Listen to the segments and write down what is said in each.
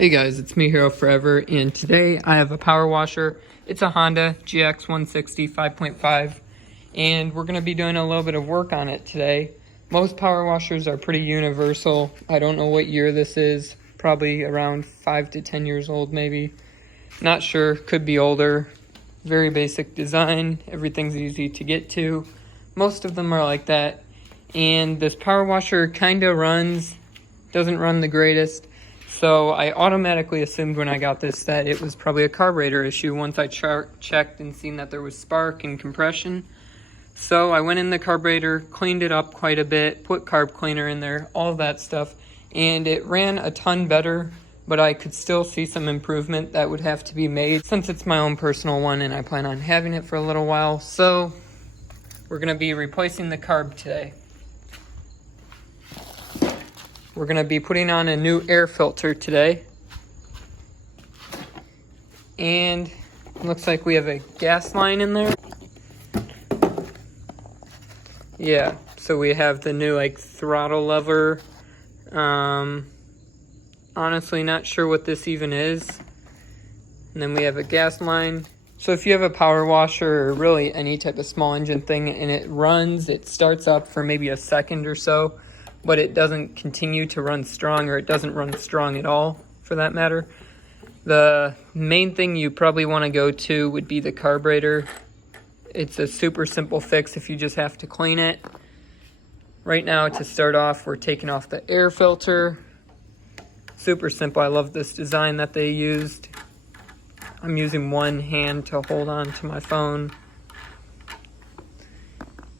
Hey guys, it's me, Hero Forever, and today I have a power washer. It's a Honda GX 160 5.5, and we're going to be doing a little bit of work on it today. Most power washers are pretty universal. I don't know what year this is, probably around 5 to 10 years old maybe. Not sure, could be older. Very basic design, everything's easy to get to. Most of them are like that, and this power washer kind of doesn't run the greatest. So I automatically assumed when I got this that it was probably a carburetor issue once I checked and seen that there was spark and compression. So I went in the carburetor, cleaned it up quite a bit, put carb cleaner in there, all that stuff, and it ran a ton better, but I could still see some improvement that would have to be made since it's my own personal one and I plan on having it for a little while. So we're going to be replacing the carb today. We're going to be putting on a new air filter today. And it looks like we have a gas line in there. Yeah, so we have the new throttle lever. Honestly, not sure what this even is. And then we have a gas line. So if you have a power washer or really any type of small engine thing and it starts up for maybe a second or so, but it doesn't continue to run strong, or it doesn't run strong at all for that matter, the main thing you probably want to go to would be the carburetor. It's a super simple fix if you just have to clean it. Right now, to start off, we're taking off the air filter. Super simple. I love this design that they used. I'm using one hand to hold on to my phone.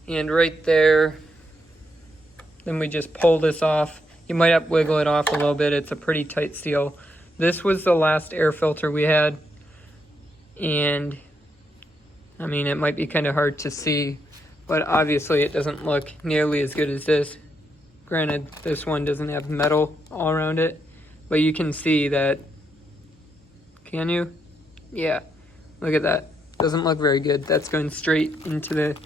And right there, then we just pull this off. You might have to wiggle it off a little bit. It's a pretty tight seal. This was the last air filter we had. And, I mean, it might be kind of hard to see, but obviously it doesn't look nearly as good as this. Granted, this one doesn't have metal all around it, but you can see that. Can you? Yeah, look at that. Doesn't look very good. That's going straight into the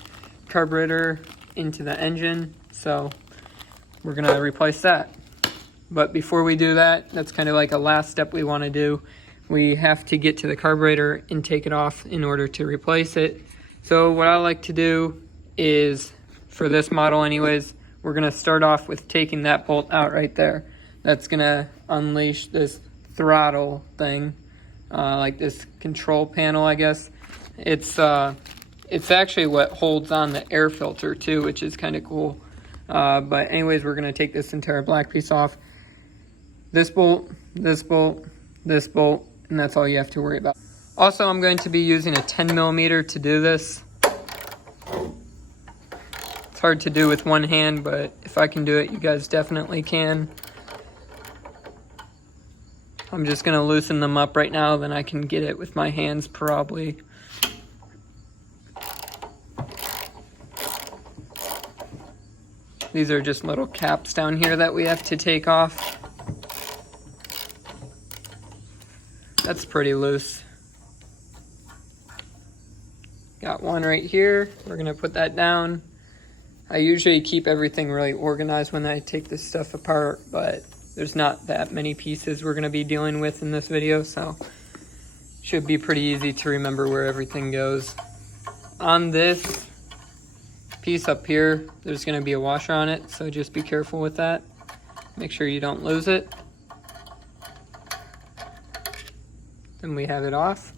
carburetor, into the engine. So we're going to replace that. But before we do that, that's kind of like a last step we want to do. We have to get to the carburetor and take it off in order to replace it. So what I like to do is, for this model anyways, we're going to start off with taking that bolt out right there. That's going to unleash this throttle thing, like this control panel, I guess. It's actually what holds on the air filter too, which is kind of cool. But anyways, we're going to take this entire black piece off. This bolt, this bolt, this bolt, and that's all you have to worry about. Also, I'm going to be using a 10mm to do this. It's hard to do with one hand, but if I can do it, you guys definitely can. I'm just going to loosen them up right now, then I can get it with my hands probably. These are just little caps down here that we have to take off. That's pretty loose. Got one right here. We're gonna put that down. I usually keep everything really organized when I take this stuff apart, but there's not that many pieces we're gonna be dealing with in this video, so should be pretty easy to remember where everything goes. On this piece up here, there's going to be a washer on it, so just be careful with that. Make sure you don't lose it. Then we have it off.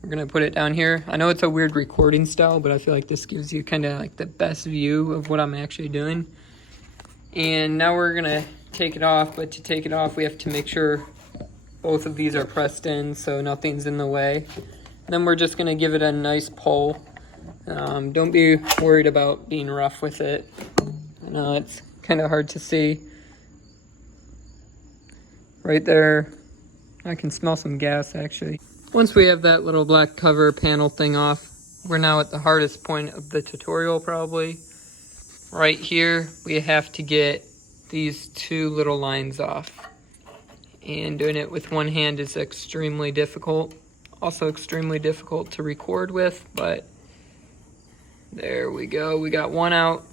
We're going to put it down here. I know it's a weird recording style, but I feel like this gives you kind of like the best view of what I'm actually doing. And now we're going to take it off, but to take it off we have to make sure both of these are pressed in so nothing's in the way. Then we're just going to give it a nice pull. Don't be worried about being rough with it. I know it's kind of hard to see. Right there, I can smell some gas actually. Once we have that little black cover panel thing off, we're now at the hardest point of the tutorial probably. Right here, we have to get these two little lines off. And doing it with one hand is extremely difficult. Also extremely difficult to record with, but there we go. We got one out.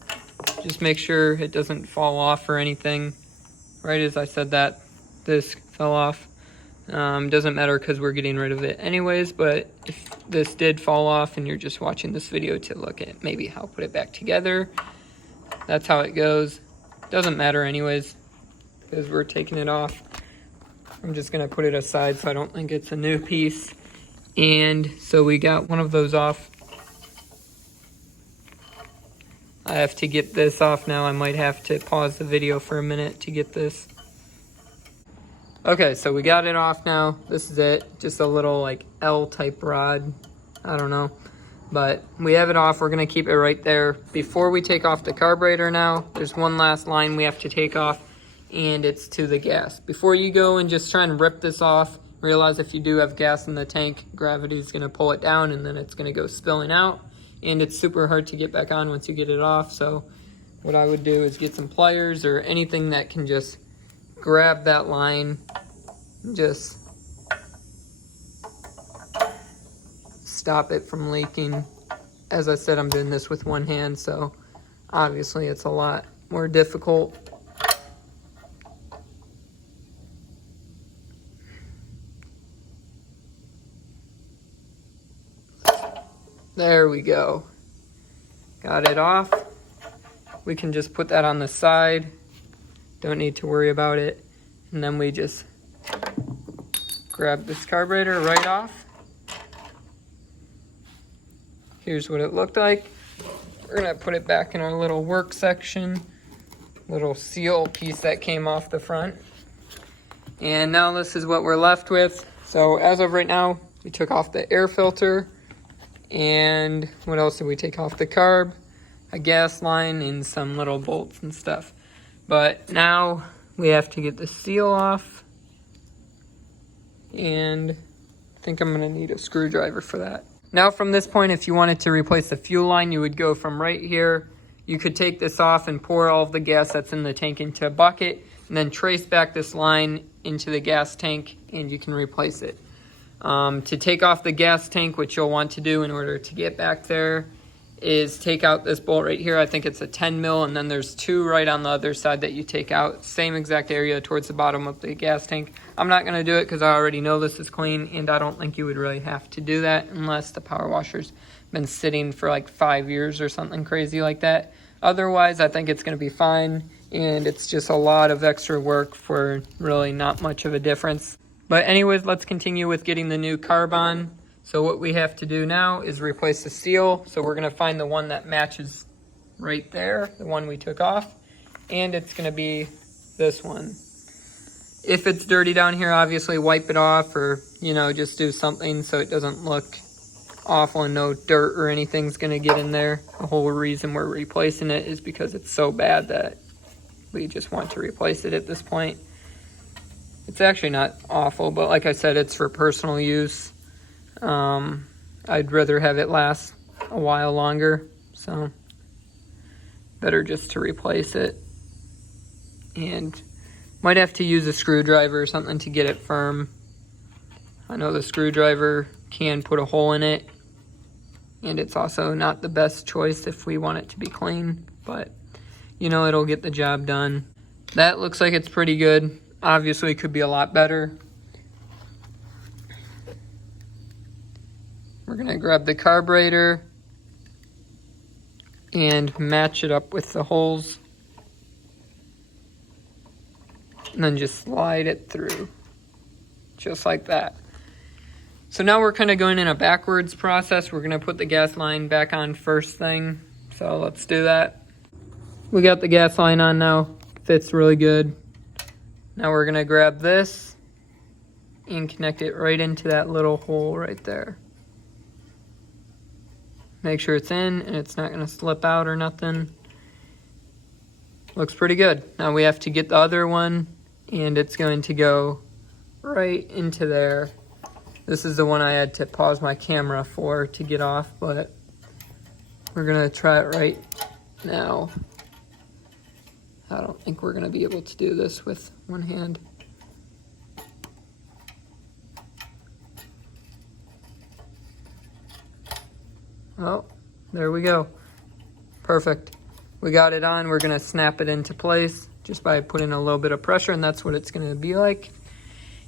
Just make sure it doesn't fall off or anything. Right as I said that, this fell off. Doesn't matter because we're getting rid of it anyways, but if this did fall off and you're just watching this video to look at maybe how to put it back together, that's how it goes. Doesn't matter anyways because we're taking it off. I'm just gonna put it aside so I don't think it's a new piece. And so we got one of those off. I have to get this off now. I might have to pause the video for a minute to get this. Okay, so we got it off now. This is it. Just a little like L-type rod. I don't know. But we have it off. We're going to keep it right there. Before we take off the carburetor now, there's one last line we have to take off, and it's to the gas. Before you go and just try and rip this off, realize if you do have gas in the tank, gravity is going to pull it down, and then it's going to go spilling out. And it's super hard to get back on once you get it off. So what I would do is get some pliers or anything that can just grab that line, just stop it from leaking. As I said, I'm doing this with one hand, so obviously it's a lot more difficult. There we go. Got it off. We can just put that on the side. Don't need to worry about it. And then we just grab this carburetor right off. Here's what it looked like. We're gonna put it back in our little work section. Little seal piece that came off the front. And now this is what we're left with. So as of right now, we took off the air filter. And what else did we take off? The carb, a gas line, and some little bolts and stuff. But now we have to get the seal off, and I think I'm gonna need a screwdriver for that. Now from this point, if you wanted to replace the fuel line, you would go from right here. You could take this off and pour all of the gas that's in the tank into a bucket, and then trace back this line into the gas tank, and you can replace it. To take off the gas tank, what you'll want to do in order to get back there is take out this bolt right here. I think it's a 10 mil, and then there's two right on the other side that you take out. Same exact area towards the bottom of the gas tank. I'm not going to do it because I already know this is clean, and I don't think you would really have to do that unless the power washer's been sitting for like 5 years or something crazy like that. Otherwise, I think it's going to be fine, and it's just a lot of extra work for really not much of a difference. But anyways, let's continue with getting the new carb on. So what we have to do now is replace the seal. So we're gonna find the one that matches right there, the one we took off, and it's gonna be this one. If it's dirty down here, obviously wipe it off, or just do something so it doesn't look awful and no dirt or anything's gonna get in there. The whole reason we're replacing it is because it's so bad that we just want to replace it at this point. It's actually not awful, but like I said, it's for personal use. I'd rather have it last a while longer, so better just to replace it. And might have to use a screwdriver or something to get it firm. I know the screwdriver can put a hole in it, and it's also not the best choice if we want it to be clean, but it'll get the job done. That looks like it's pretty good. Obviously, it could be a lot better. We're gonna grab the carburetor and match it up with the holes, and then just slide it through, just like that. So now we're kind of going in a backwards process. We're gonna put the gas line back on first thing. So let's do that. We got the gas line on now. Fits really good. Now we're gonna grab this and connect it right into that little hole right there. Make sure it's in and it's not gonna slip out or nothing. Looks pretty good. Now we have to get the other one, and it's going to go right into there. This is the one I had to pause my camera for to get off, but we're gonna try it right now. I don't think we're gonna be able to do this with one hand. Oh, there we go. Perfect. We got it on. We're gonna snap it into place just by putting a little bit of pressure, and that's what it's gonna be like.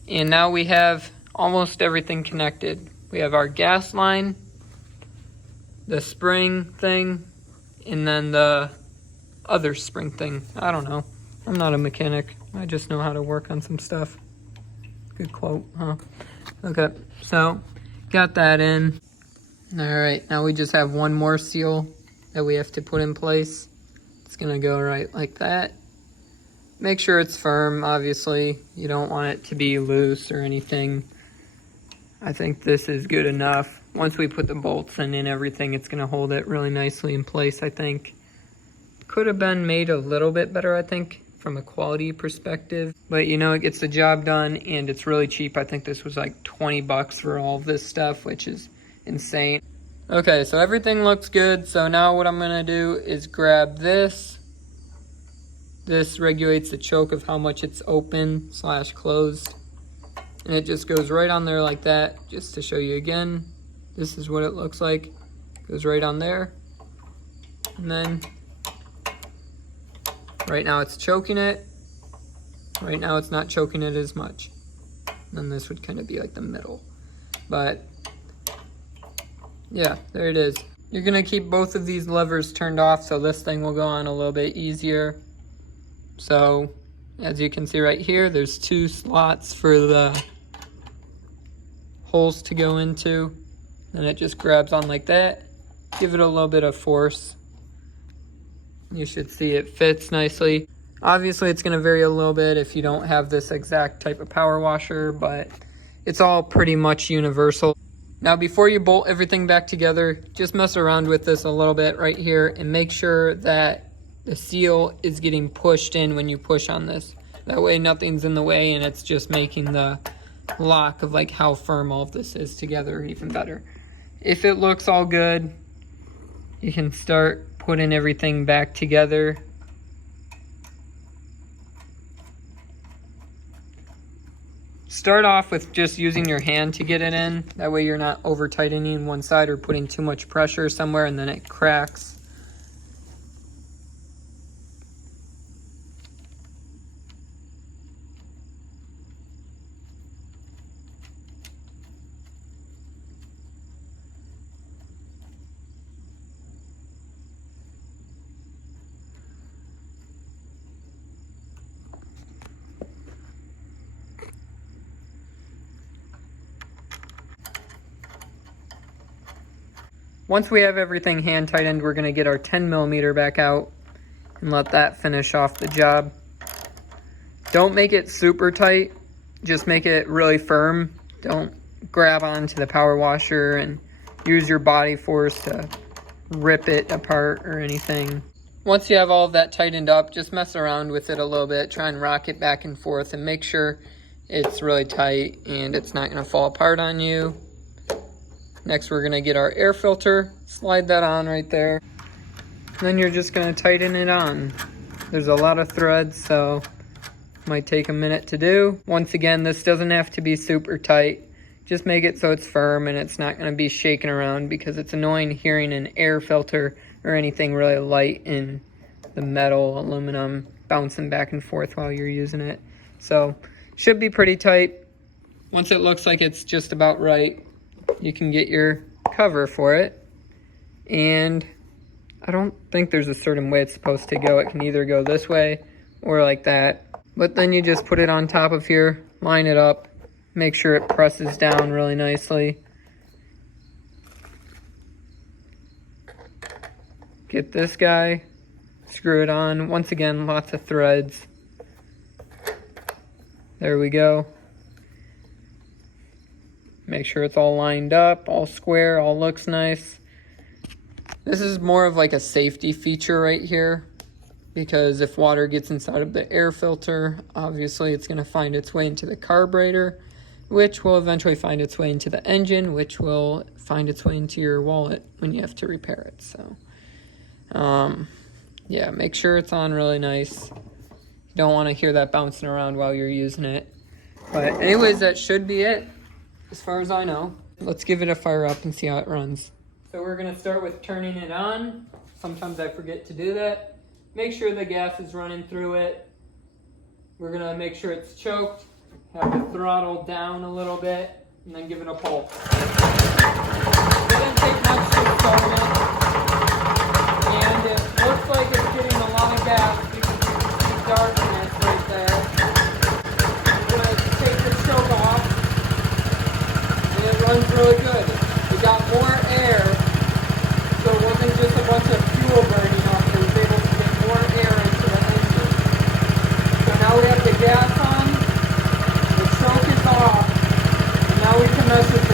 And now we have almost everything connected. We have our gas line, the spring thing, and then the other spring thing. I don't know. I'm not a mechanic. I just know how to work on some stuff. Good quote, huh? Okay, so got that in. All right, now we just have one more seal that we have to put in place. It's gonna go right like that. Make sure it's firm, obviously. You don't want it to be loose or anything. I think this is good enough. Once we put the bolts in and everything, it's gonna hold it really nicely in place, I think. Could have been made a little bit better, I think, from a quality perspective. But you know, it gets the job done and it's really cheap. I think this was like 20 bucks for all of this stuff, which is insane. Okay, so everything looks good. So now what I'm gonna do is grab this. This regulates the choke of how much it's open / closed. And it just goes right on there like that. Just to show you again, this is what it looks like. Goes right on there. And then right now it's choking it. Right now it's not choking it as much. And then this would kind of be like the middle. But yeah, there it is. You're gonna keep both of these levers turned off so this thing will go on a little bit easier. So as you can see right here, there's 2 slots for the holes to go into. And it just grabs on like that. Give it a little bit of force. You should see it fits nicely. Obviously it's gonna vary a little bit if you don't have this exact type of power washer, but it's all pretty much universal. Now before you bolt everything back together, just mess around with this a little bit right here and make sure that the seal is getting pushed in when you push on this. That way nothing's in the way and it's just making the lock of like how firm all of this is together even better. If it looks all good, you can start putting everything back together. Start off with just using your hand to get it in. That way you're not over tightening one side or putting too much pressure somewhere and then it cracks. Once we have everything hand tightened, we're gonna get our 10mm back out and let that finish off the job. Don't make it super tight, just make it really firm. Don't grab onto the power washer and use your body force to rip it apart or anything. Once you have all of that tightened up, just mess around with it a little bit, try and rock it back and forth and make sure it's really tight and it's not gonna fall apart on you. Next, we're gonna get our air filter, slide that on right there. Then you're just gonna tighten it on. There's a lot of threads, so it might take a minute to do. Once again, this doesn't have to be super tight. Just make it so it's firm and it's not gonna be shaking around because it's annoying hearing an air filter or anything really light in the metal, aluminum, bouncing back and forth while you're using it. So, should be pretty tight. Once it looks like it's just about right, you can get your cover for it. And I don't think there's a certain way it's supposed to go. It can either go this way or like that. But then you just put it on top of here, line it up, make sure it presses down really nicely. Get this guy, screw it on. Once again, lots of threads. There we go. Make sure it's all lined up, all square, all looks nice. This is more of like a safety feature right here, because if water gets inside of the air filter, obviously it's gonna find its way into the carburetor, which will eventually find its way into the engine, which will find its way into your wallet when you have to repair it. So, yeah, make sure it's on really nice. You don't wanna hear that bouncing around while you're using it. But anyways, that should be it. As far as I know. Let's give it a fire up and see how it runs. So we're gonna start with turning it on. Sometimes I forget to do that. Make sure the gas is running through it. We're gonna make sure it's choked. Have the throttle down a little bit, and then give it a pull. Didn't take much to start it, and it looks like it's getting a lot of gas because you can see darkness right there. I'm going to take the choke off, and it runs really good. We got more air, so it wasn't just a bunch of fuel burning off. It was able to get more air into the engine. So now we have the gas on, the choke is off, and now we can mess with